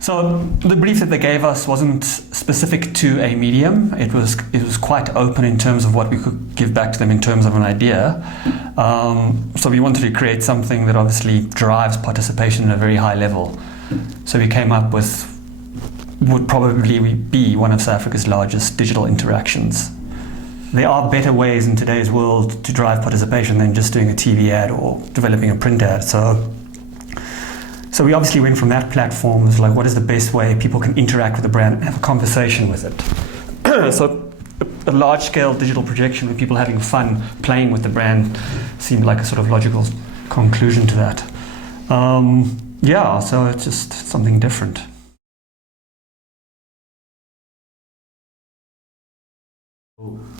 So the brief that they gave us wasn't specific to a medium. It was quite open in terms of what we could give back to them in terms of an idea. So we wanted to create something that obviously drives participation at a very high level. So we came up with would probably be one of South Africa's largest digital interactions. There are better ways in today's world to drive participation than just doing a TV ad or developing a print ad. So we obviously went from that platform as like, what is the best way people can interact with the brand and have a conversation with it? So a large-scale digital projection with people having fun playing with the brand seemed like a sort of logical conclusion to that. So it's just something different.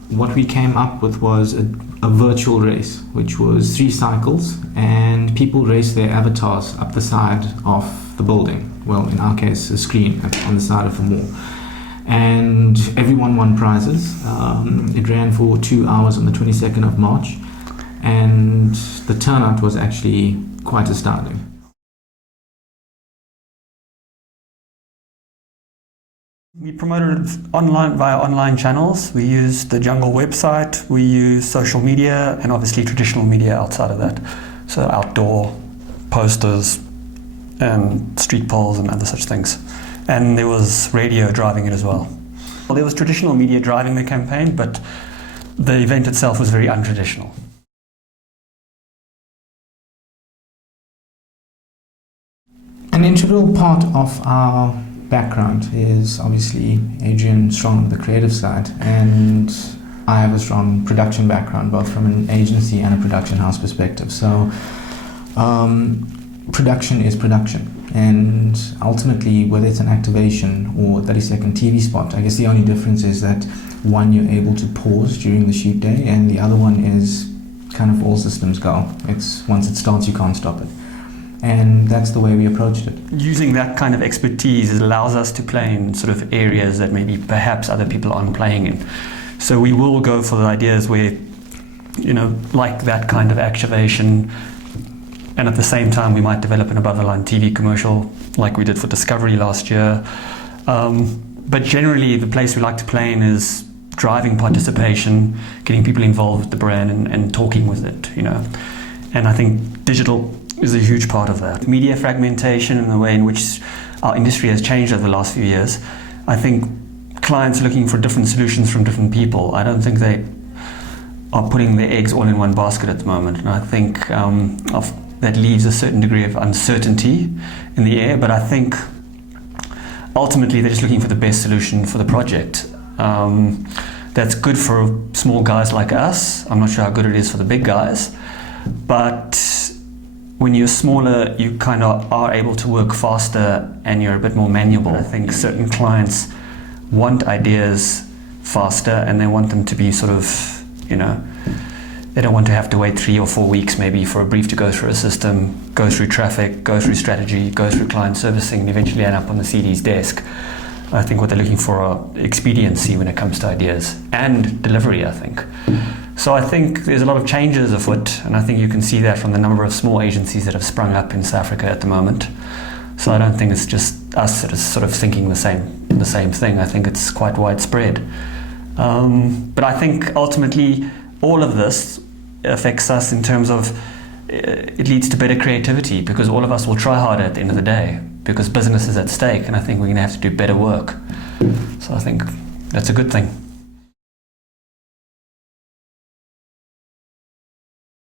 What we came up with was a virtual race, which was 3 cycles, and people raced their avatars up the side of the building. Well, in our case, a screen on the side of the mall. And everyone won prizes. It ran for 2 hours on the 22nd of March, and the turnout was actually quite astounding. We promoted online via online channels. We used the Jungle website, we used social media, and obviously traditional media outside of that. So outdoor posters and street polls and other such things. And there was radio driving it as well. Well, there was traditional media driving the campaign, but the event itself was very untraditional. An integral part of our background is obviously Adrian strong on the creative side, and I have a strong production background, both from an agency and a production house perspective. So production is production, and ultimately whether it's an activation or 30-second TV spot, I guess the only difference is that one, you're able to pause during the shoot day, and the other one is kind of all systems go. It's once it starts you can't stop it. And that's the way we approached it. Using that kind of expertise, it allows us to play in sort of areas that maybe perhaps other people aren't playing in. So we will go for the ideas where, like that kind of activation, and at the same time we might develop an above-the-line TV commercial like we did for Discovery last year. But generally the place we like to play in is driving participation, getting people involved with the brand and talking with it, And I think digital is a huge part of that. Media fragmentation and the way in which our industry has changed over the last few years. I think clients are looking for different solutions from different people. I don't think they are putting their eggs all in one basket at the moment. And I think that leaves a certain degree of uncertainty in the air, but I think ultimately they're just looking for the best solution for the project. That's good for small guys like us. I'm not sure how good it is for the big guys, but when you're smaller, you kind of are able to work faster and you're a bit more manual. I think certain clients want ideas faster and they want them to be sort of, they don't want to have to wait 3 or 4 weeks maybe for a brief to go through a system, go through traffic, go through strategy, go through client servicing, and eventually end up on the CD's desk. I think what they're looking for are expediency when it comes to ideas and delivery, I think. So I think there's a lot of changes afoot, and I think you can see that from the number of small agencies that have sprung up in South Africa at the moment. So I don't think it's just us that is sort of thinking the same thing. I think it's quite widespread. But I think ultimately all of this affects us in terms of it leads to better creativity, because all of us will try harder at the end of the day because business is at stake, and I think we're going to have to do better work. So I think that's a good thing.